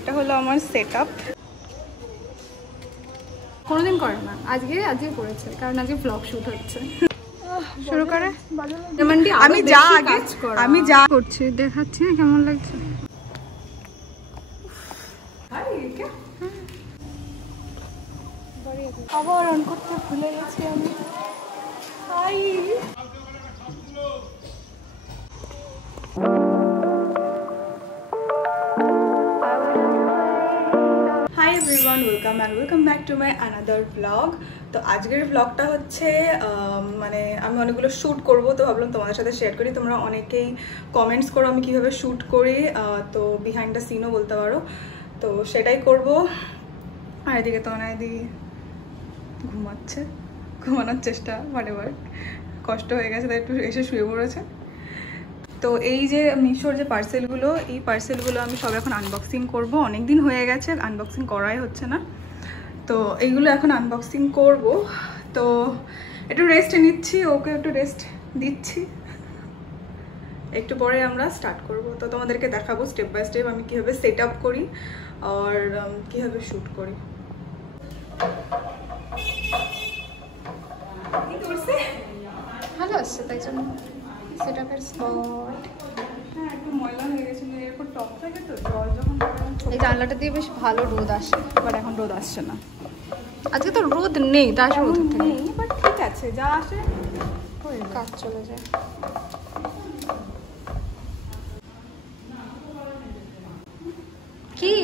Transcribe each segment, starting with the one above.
এটা হলো আমার সেটআপ। কোনোদিন করে না, আজকে করেছে কারণ আজকে ব্লগ শুট হচ্ছে। শুরু করে আমি যা করছি দেখাচ্ছি কেমন লাগছে। আবার অন করতে ভুলে গেছি আমি। Hi everyone, welcome back to my another blog. তো আজকের ব্লগটা হচ্ছে মানে আমি অনেকগুলো শ্যুট করব, তো ভাবলাম তোমাদের সাথে শেয়ার করি। তোমরা অনেকেই কমেন্টস করো আমি কীভাবে শ্যুট করি, তো বিহাইন্ড দ্য সিনও বলতে পারো, তো সেটাই করব। আর এদিকে তো এদিকে ঘুমানোর চেষ্টা, হোয়াটএভার, কষ্ট হয়ে গেছে তাই একটু এসে শুয়ে পড়েছে। তো এই যে মিশোর যে পার্সেলগুলো, এই পার্সেলগুলো আমি সব এখন আনবক্সিং করব। অনেক দিন হয়ে গেছে আনবক্সিং করাই হচ্ছে না, তো এইগুলো এখন আনবক্সিং করব। তো একটু রেস্ট নিচ্ছি, ওকে একটু রেস্ট দিচ্ছি, একটু পরে আমরা স্টার্ট করব। তো তোমাদেরকে দেখাবো স্টেপ বাই স্টেপ আমি কীভাবে সেট আপ করি আর কীভাবে শ্যুট করি। ভালো আসছে তাই জন্য সেটআপের স্পট। হ্যাঁ, একটু ময়লা হয়ে গেছিল, এরপর টপ থাকে তো জল যখন এই জানলাটা দিয়ে বেশ ভালো রোদ আসে, বাট এখন রোদ আসছে না। আজকে তো রোদ নেই, তা আসে রোদ নেই, বাট ঠিক আছে, যা আসে কাজ চলে যায়। কি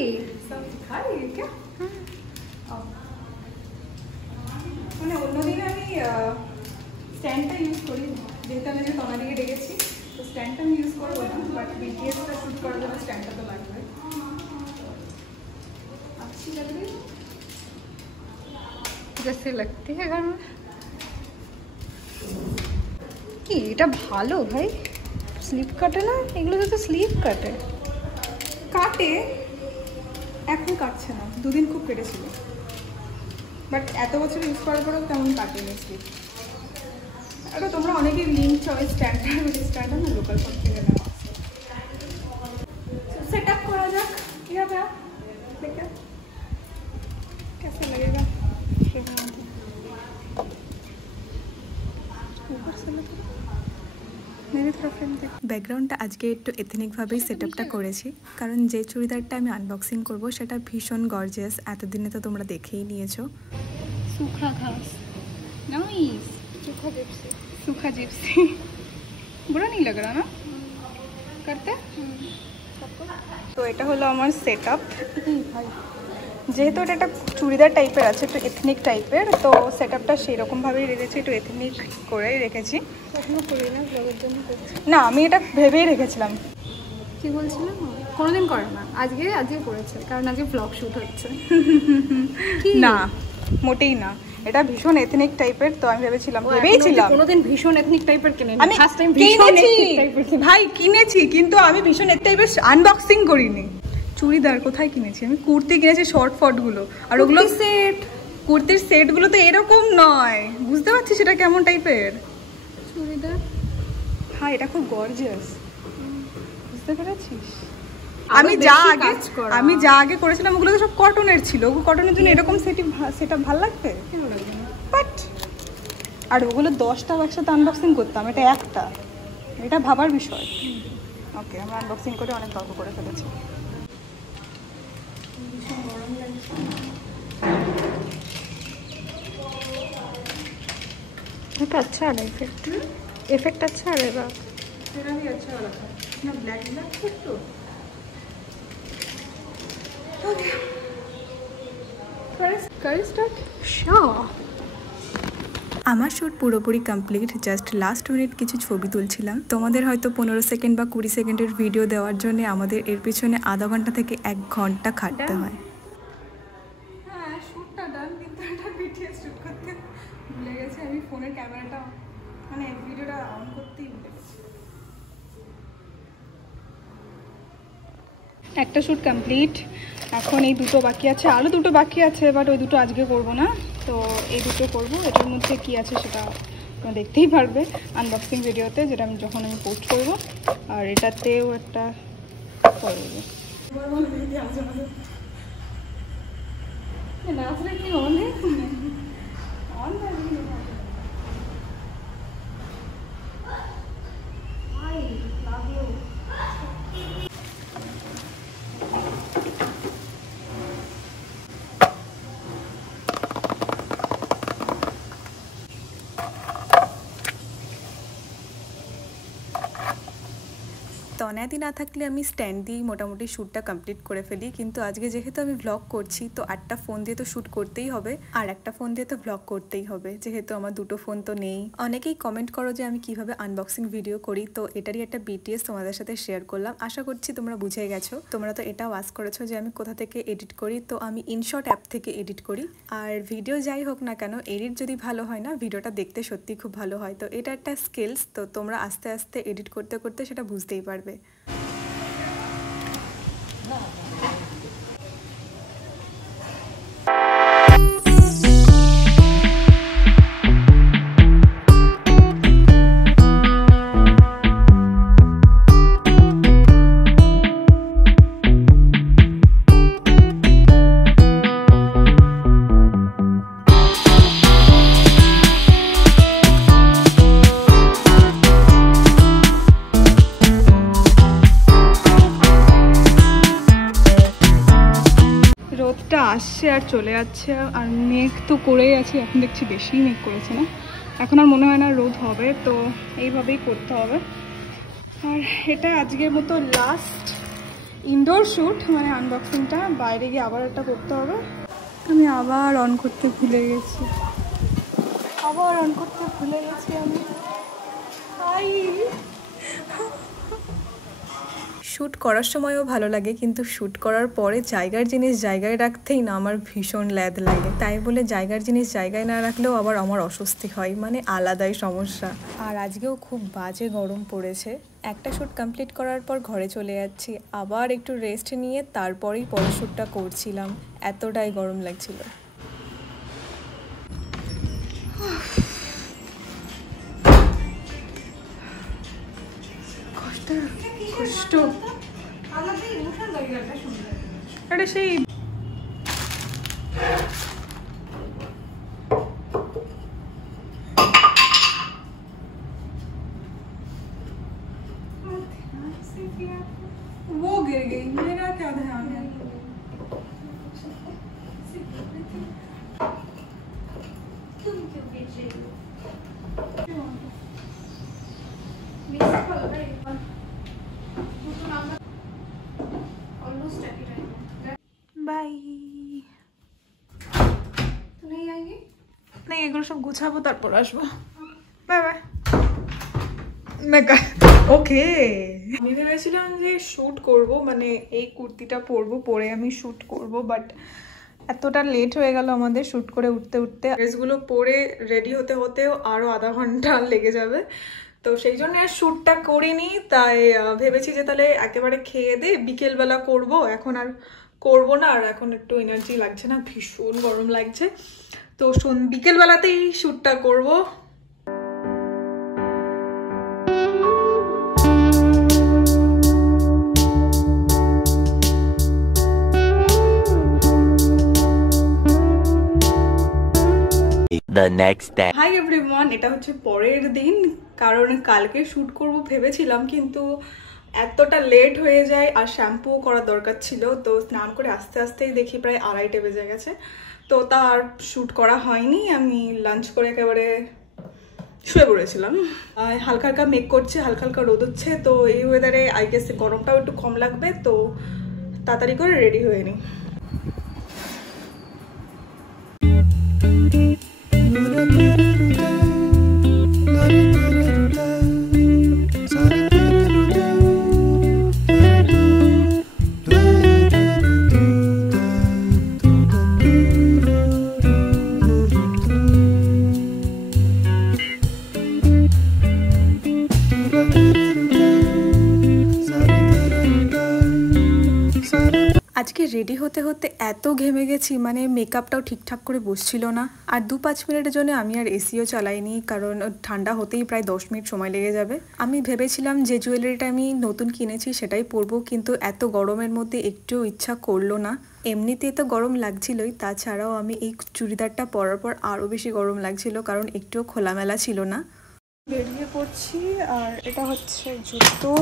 মানে অন্যদিনে আমি স্ট্যান্ডটা ইউজ করি, যেহেতু আমি যে তোমাদেরকে ডেকেছি, তো স্ট্যান্ডটা আমি ইউজ করবো না, বাট বিটিএসটা শ্যুট করার জন্য স্ট্যান্ডটা তো লাগবে। अच्छी लग रही है जैसे लगती है घर में। কি এটা ভালো ভাই, স্লিপ কাটে না, এগুলোতে তো স্লিপ কাটে এখন কাটছে না, দুদিন খুব কেটেছিল, বাট এত বছর ইউজ করার পরেও তেমন কাটেনি স্লিপ। अगर তোমরা অনেকেই লিঙ্ক চয়েস স্ট্যান্ডার্ড না লোকাল ফোন থেকে নেওয়া। सेट अप करा जाक, यहाँ पे देखा कैसा लगेगा। ऊपर से लगा ব্যাকগ্রাউন্ডটা আজকে একটু এথনিকভাবেই সেট আপটা করেছি, কারণ যে চুড়িদারটা আমি আনবক্সিং করব সেটা ভীষণ গর্জিয়াস। এতদিনে তো তোমরা দেখেই নিয়েছো। सूखा घास, नाइस, सूखा जिप्सी बुरा नहीं लग रहा ना करते। তো এটা হলো আমার সেট আপ। যেহেতু এটা একটা চুড়িদার টাইপের আছে, একটু এথনিক টাইপের, তো সেট আপটা সেরকমভাবেই রেখেছি, একটু এথনিক করেই রেখেছি। না, আমি এটা ভেবেই রেখেছিলাম। কি বলছিলাম, কোনোদিন করে না, আজকে করেছে কারণ আজকে ব্লগ শ্যুট হচ্ছে। না, মোটেই না, এটা ভীষণ এথনিক টাইপের, তো আমি ভেবেছিলাম কোনোদিন ভীষণ এথনিক টাইপের কিনে আমি ফার্স্ট টাইম ভীষণ এথনিক টাইপের ভাই কিনেছি, কিন্তু আমি ভীষণ এথনিক টাইপের আনবক্সিং করিনি। চুড়িদার কোথায় কিনেছি আমি, কুর্তি কিনেছি, শর্ট ফটগুলো, আর ওগুলো সেট, কুর্তির সেটগুলো তো এরকম নয়, বুঝতে পারছিস সেটা কেমন টাইপের চুড়িদার। হ্যাঁ, এটা খুব গর্জিয়াস, বুঝতে পেরেছিস। আমি যা আগে করেছিলাম ওগুলো তো সব কটনের ছিল, ওগুলো কটনের জন্য এরকম সেটা ভালো লাগবে, বাট আর ওগুলো 10টা একসাথে আনবক্সিং করতাম, এটা ভাবার বিষয়। ওকে, আমরা আনবক্সিং করে অনেক গল্প করে ফেলেছি। अच्छा है इफेक्ट अच्छा रहेगा, तेरा भी अच्छा वाला था ना, ब्लैक तो ओके कर स्टार्ट श्योर। আমার শ্যুট পুরোপুরি কমপ্লিট, জাস্ট লাস্ট মিনিট কিছু ছবি তুলছিলাম। তোমাদের হয়তো 15 সেকেন্ড বা 20 সেকেন্ডের ভিডিও দেওয়ার জন্য আমাদের এর পিছনে আধা ঘন্টা থেকে 1 ঘন্টা খাটতে হয়। হ্যাঁ, শ্যুটটা ডান, কিন্তু এটা বিটিএস শ্যুট করতে ভুলে গেছি আমি, ফোনের ক্যামেরাটা মানে ভিডিওটা অন করতেই ভুলে গেছি। একটা শ্যুট কমপ্লিট, এখন এই দুটো বাকি আছে, আরও দুটো বাকি আছে, বাট ওই দুটো আজকে করব না, তো এই দুটো করব। এটার মধ্যে কি আছে সেটা তোমরা দেখতেই পারবে আনবক্সিং ভিডিওতে, যেটা যখন আমি পোস্ট করব। আর এটাতেও একটা করব, নাচলে কি অনেক তনায়াদি না থাকলে আমি স্ট্যান্ড দিয়েই মোটামুটি শ্যুটটা কমপ্লিট করে ফেলি, কিন্তু আজকে যেহেতু আমি ভ্লগ করছি তো একটা ফোন দিয়ে তো শ্যুট করতেই হবে আর একটা ফোন দিয়ে তো ভ্লগ করতেই হবে, যেহেতু আমার দুটো ফোন তো নেই। অনেকেই কমেন্ট করো যে আমি কিভাবে আনবক্সিং ভিডিও করি, তো এটারই একটা বিটিএস তোমাদের সাথে শেয়ার করলাম। আশা করছি তোমরা বুঝে গেছো। তোমরা তো এটাও আস করেছো যে আমি কোথা থেকে এডিট করি, তো আমি ইনশট অ্যাপ থেকে এডিট করি। আর ভিডিও যাই হোক না কেন, এডিট যদি ভালো হয় না, ভিডিওটা দেখতে সত্যি খুব ভালো হয়। তো এটা একটা স্কিলস, তো তোমরা আস্তে আস্তে এডিট করতে করতে সেটা বুঝতেই পারবে। রোদটা আসছে আর চলে যাচ্ছে, আর মেঘ তো করেই আছে। এখন দেখছি বেশি মেঘ করেছে না, এখন আর মনে হয় না রোদ হবে, তো এইভাবেই করতে হবে। আর এটা আজকের মতো লাস্ট ইনডোর শ্যুট, মানে আনবক্সিংটা। বাইরে গিয়ে আবার একটা করতে হবে। আমি আবার অন করতে ভুলে গেছি, আমি। শ্যুট করার সময়ও ভালো লাগে, কিন্তু শ্যুট করার পরে জায়গার জিনিস জায়গায় রাখতেই না আমার ভীষণ ল্যাদ লাগে। তাই বলে জায়গার জিনিস জায়গায় না রাখলেও আবার আমার অস্বস্তি হয়, মানে আলাদাই সমস্যা। আর আজকেও খুব বাজে গরম পড়েছে। একটা শ্যুট কমপ্লিট করার পর ঘরে চলে যাচ্ছি, আবার একটু রেস্ট নিয়ে তারপরেই পরের শ্যুটটা করছিলাম, এতটাই গরম লাগছিল। কষ্ট আরে সেই वो गिर गई, मेरा क्या ध्यान है। तुम क्यों गिर रही हो? बाय। तो नहीं आएगी? नहीं, এগুলো সব গুছাবো তারপর আসবো। Bye bye. ওকে, আমি ভেবেছিলাম যে শ্যুট করব, মানে এই কুর্তিটা পরবো, পরে আমি শ্যুট করব, বাট এতটা লেট হয়ে গেল আমাদের শ্যুট করে উঠতে উঠতে। ড্রেসগুলো পরে রেডি হতে হতেও আরও আধা ঘন্টা লেগে যাবে, তো সেই জন্য আর শ্যুটটা করিনি। তাই ভেবেছি যে তাহলে একেবারে খেয়ে দে বিকেলবেলা করব, এখন আর করব না। আর এখন একটু এনার্জি লাগছে না, ভীষণ গরম লাগছে, তো বিকেলবেলাতেই শ্যুটটা করব। The next day. Hi everyone, এটা হচ্ছে পরের দিন, কারণ কালকে শ্যুট করব ভেবেছিলাম, কিন্তু এতটা লেট হয়ে যায় আর শ্যাম্পু করার দরকার ছিল, তো স্নান করে আস্তে আস্তেই দেখি প্রায় 2:30 বেজে গেছে, তো তার শ্যুট করা হয়নি। আমি লাঞ্চ করে একেবারে শুয়ে পড়েছিলাম। হালকা হালকা মেক করছে, হালকা হালকা রোদ হচ্ছে, তো এই ওয়েদারে আই গেস গরমটাও একটু কম লাগবে, তো তাড়াতাড়ি করে রেডি হয়ে নিই। আজকে রেডি হতে হতে এত ঘেমে গেছি, মানে মেকআপটাও ঠিকঠাক করে বসছিল না। আর 2-5 মিনিটের জন্য আমি আর এসিও চালাইনি, কারণ ঠান্ডা হতেই প্রায় 10 মিনিট সময় লেগে যাবে। আমি ভেবেছিলাম যে জুয়েলারিটা আমি নতুন কিনেছি সেটাই পরবো, কিন্তু এত গরমের মধ্যে একটু ইচ্ছা করলো না। এমনিতেই তো গরম লাগছিলই, তাছাড়াও আমি এই চুড়িদারটা পরার পর আরও বেশি গরম লাগছিল, কারণ একটুও খোলামেলা ছিল না। বেরিয়ে পড়ছি। আর এটা হচ্ছে জুতো।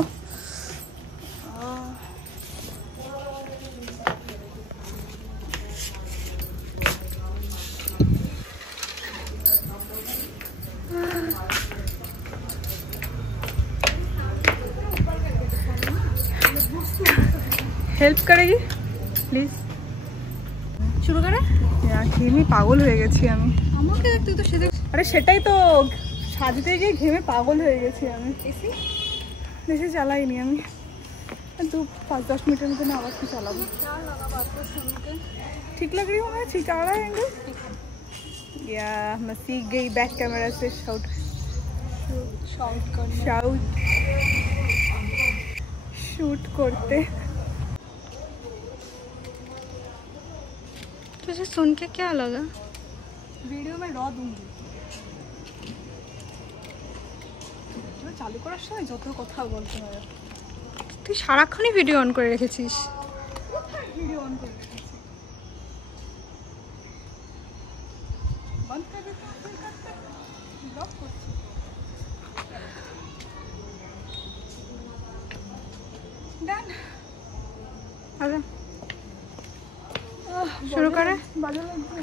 হেল্প করেগি প্লিজ? শুরু করে। ঘেমে পাগল হয়ে গেছি আমি। আমাকে তুই তো সেজে, আরে সেটাই তো, সাজতে গিয়ে ঘেমে পাগল হয়ে গেছি আমি। বেশি চালাইনি আমি, 5-10 মিনিটের মধ্যে না আবার কি চালাবো। ठीक लग रही हूँ मैं? ठीक आ रहा है एंगल? या मैं सीख गई बैक कैमरा से शूट करते। तुझे सुन के क्या लगा? वीडियो में रॉ दूंगी। চালু করার সময় যত কথা বলতে হয়। তুই সারাক্ষণই ভিডিও অন করে রেখেছিস। কোথায় ভিডিও অন করে রেখেছিস? বন্ধ করে দিতে লক করছি। ডান। আরে শুরু করে। বাজে লাগছে,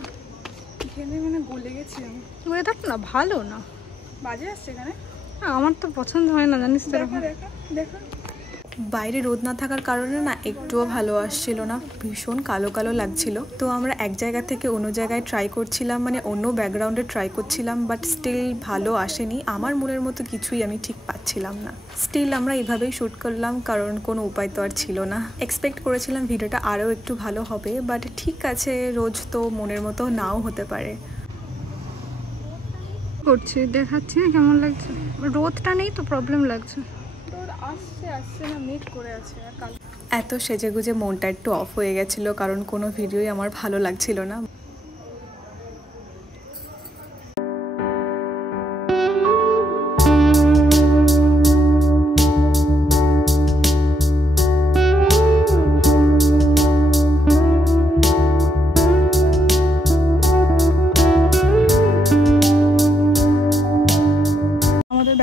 ঘেমে মানে গলে গেছি আমি। ওয়েদারটা না ভালো না, বাজে আসছে এখানে। আমার তো পছন্দ হয় না, জানিস তো। দেখো বাইরে রোদ না থাকার কারণে না একটুও ভালো আসছিল না, ভীষণ কালো কালো লাগছিল। তো আমরা এক জায়গা থেকে অন্য জায়গায় ট্রাই করছিলাম, মানে অন্য ব্যাকগ্রাউন্ডে ট্রাই করছিলাম, বাট স্টিল ভালো আসেনি। আমার মনের মতো কিছুই আমি ঠিক পাচ্ছিলাম না। স্টিল আমরা এভাবেই শ্যুট করলাম, কারণ কোনো উপায় তো আর ছিল না। এক্সপেক্ট করেছিলাম ভিডিওটা আরও একটু ভালো হবে, বাট ঠিক আছে, রোজ তো মনের মতো নাও হতে পারে। করছি দেখাচ্ছি না কেমন লাগছে। রোদটা নেই তো প্রবলেম লাগছে। রোদ আসছে না, মেঘ করে আছে। আর কাল এত সেজেগুজে মনটা একটু অফ হয়ে গেছিলো, কারণ কোনো ভিডিওই আমার ভালো লাগছিল না।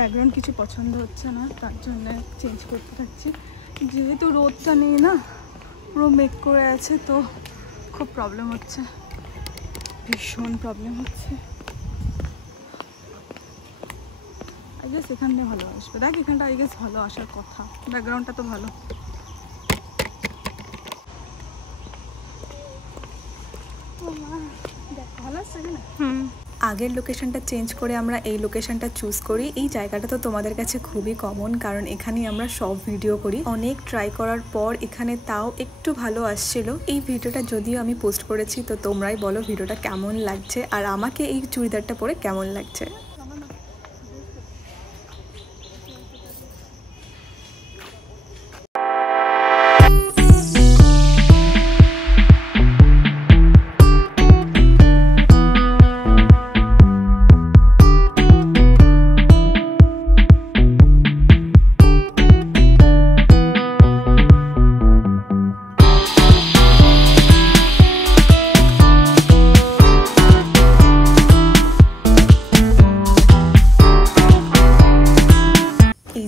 ব্যাকগ্রাউন্ড কিছু পছন্দ হচ্ছে না, তার জন্য চেঞ্জ করতে থাকছি। যেহেতু রোদটা নেই না, পুরো মেক করে আছে, তো খুব প্রবলেম হচ্ছে, ভীষণ প্রবলেম হচ্ছে। আই গেস এখান দিয়ে ভালো আসবে। দেখ এখানটা আই গেস ভালো আসার কথা, ব্যাকগ্রাউন্ডটা তো ভালো। দেখ ভালো আসছে কিনা। আগের লোকেশনটা চেঞ্জ করে আমরা এই লোকেশনটা চুজ করি। এই জায়গাটা তো তোমাদের কাছে খুবই কমন, কারণ এখানেই আমরা সব ভিডিও করি। অনেক ট্রাই করার পর এখানে তাও একটু ভালো আসছিল। এই ভিডিওটা যদিও আমি পোস্ট করেছি, তো তোমরাই বলো ভিডিওটা কেমন লাগছে, আর আমাকে এই চুড়িদারটা পরে কেমন লাগছে।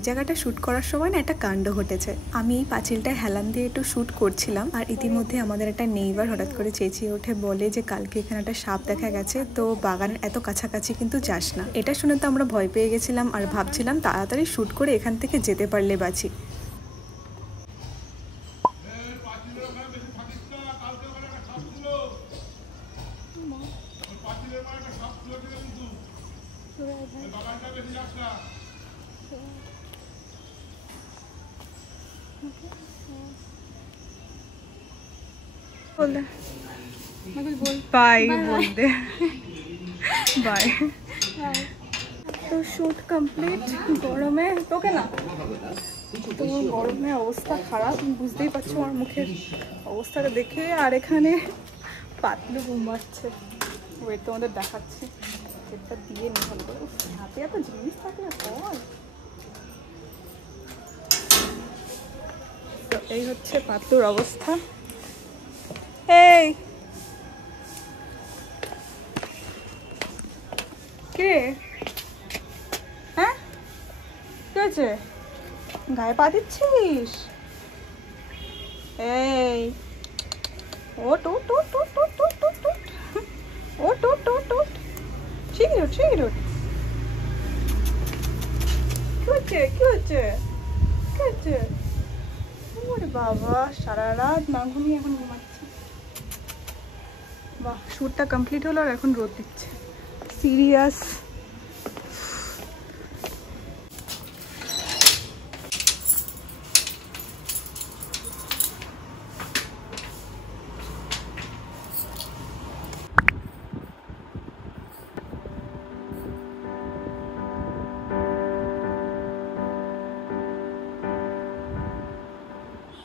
জায়গাটা শ্যুট করার সময় না একটা কাণ্ড ঘটেছে। আমি এই পাঁচিলটায় হেলান দিয়ে একটু শ্যুট করছিলাম, আর ইতিমধ্যে আমাদের একটা নেইবার হঠাৎ করে চেঁচিয়ে ওঠে, বলে যে কালকে এখানে একটা সাপ দেখা গেছে, তো বাগানের এত কাছাকাছি কিন্তু যাস না। এটা শুনে তো আমরা ভয় পেয়ে গেছিলাম, আর ভাবছিলাম তাড়াতাড়ি শ্যুট করে এখান থেকে যেতে পারলে বাঁচি। बाय बोल दे। बाय। तो शूट कंप्लीट। गरमे तो के ना তো গরমে অবস্থা খারাপ, বুঝতেই পারছো আমার মুখের অবস্থাটা দেখে। আর এখানে পাতলু ঘুমাচ্ছে, ওয়েট তোমাদের দেখাচ্ছি, সেটা দিয়ে নি ভালো করে। হাতে এত জিনিস থাকলে হয়। তো এই হচ্ছে পাতলুর অবস্থা। এই কে? হ্যাঁ কি হয়েছে? গায়ে পা দিচ্ছিস? এই ওট ওট ওট ওট ওট ওট ওট ওট ওট ওট ওট ওট শিগগির ওঠ, শিগগির ওঠ। কি হচ্ছে? কি হচ্ছে? কি হচ্ছে? ওরে বাবা, সারা রাত না ঘুমিয়ে এখন ঘুমাচ্ছে। বাহ, শ্যুটটা কমপ্লিট হলো আর এখন রোদ দিচ্ছে। সিরিয়াস।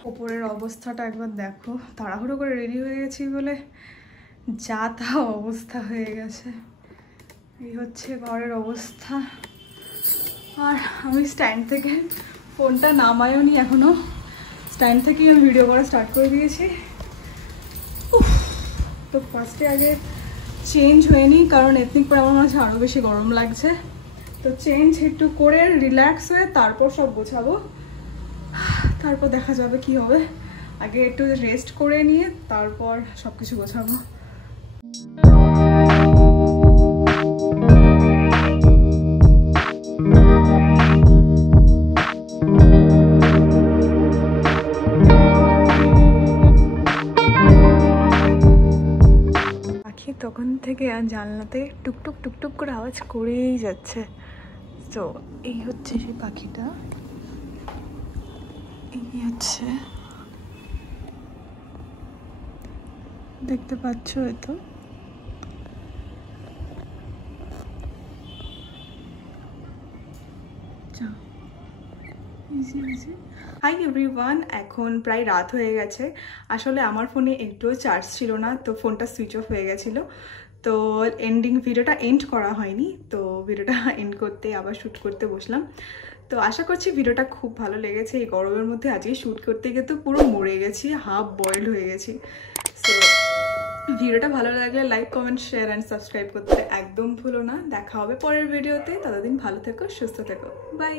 ওপরের অবস্থাটা একবার দেখো, তাড়াহুড়ো করে রেডি হয়ে গেছি বলে যা তা অবস্থা হয়ে গেছে। এই হচ্ছে ঘরের অবস্থা। আর আমি স্ট্যান্ড থেকে ফোনটা নামাইও নি এখনো, স্ট্যান্ড থেকেই আমি ভিডিও করা স্টার্ট করে দিয়েছি। তো ফার্স্টে আগে চেঞ্জ হয়নি, কারণ এথনিক পরে আমার মনে হচ্ছে আরও বেশি গরম লাগছে। তো চেঞ্জ একটু করে রিল্যাক্স হয়ে তারপর সব গোছাবো, তারপর দেখা যাবে কি হবে। আগে একটু রেস্ট করে নিয়ে তারপর সব কিছু গোছাবো। পাখি তখন থেকে জানলাতে টুকটুক টুকটুক করে আওয়াজ করেই যাচ্ছে। তো এই হচ্ছে সেই পাখিটা, এই হচ্ছে, দেখতে পাচ্ছ এতো। হাই এভরিওয়ান, এখন প্রায় রাত হয়ে গেছে। আসলে আমার ফোনে একটুও চার্জ ছিল না, তো ফোনটা সুইচ অফ হয়ে গেছিলো। তো ভিডিওটা এন্ড করা হয়নি, তো ভিডিওটা এন্ড করতে আবার শ্যুট করতে বসলাম। তো আশা করছি ভিডিওটা খুব ভালো লেগেছে। এই গরমের মধ্যে আজকে শ্যুট করতে গিয়ে তো পুরো মরে গেছি, হাফ বয়েলড হয়ে গেছি। সো ভিডিওটা ভালো লাগলে like, comment, share and subscribe করতে একদম ভুলো না। দেখা হবে পরের ভিডিওতে, ততদিন ভালো থেকো, সুস্থ থেকো, বাই।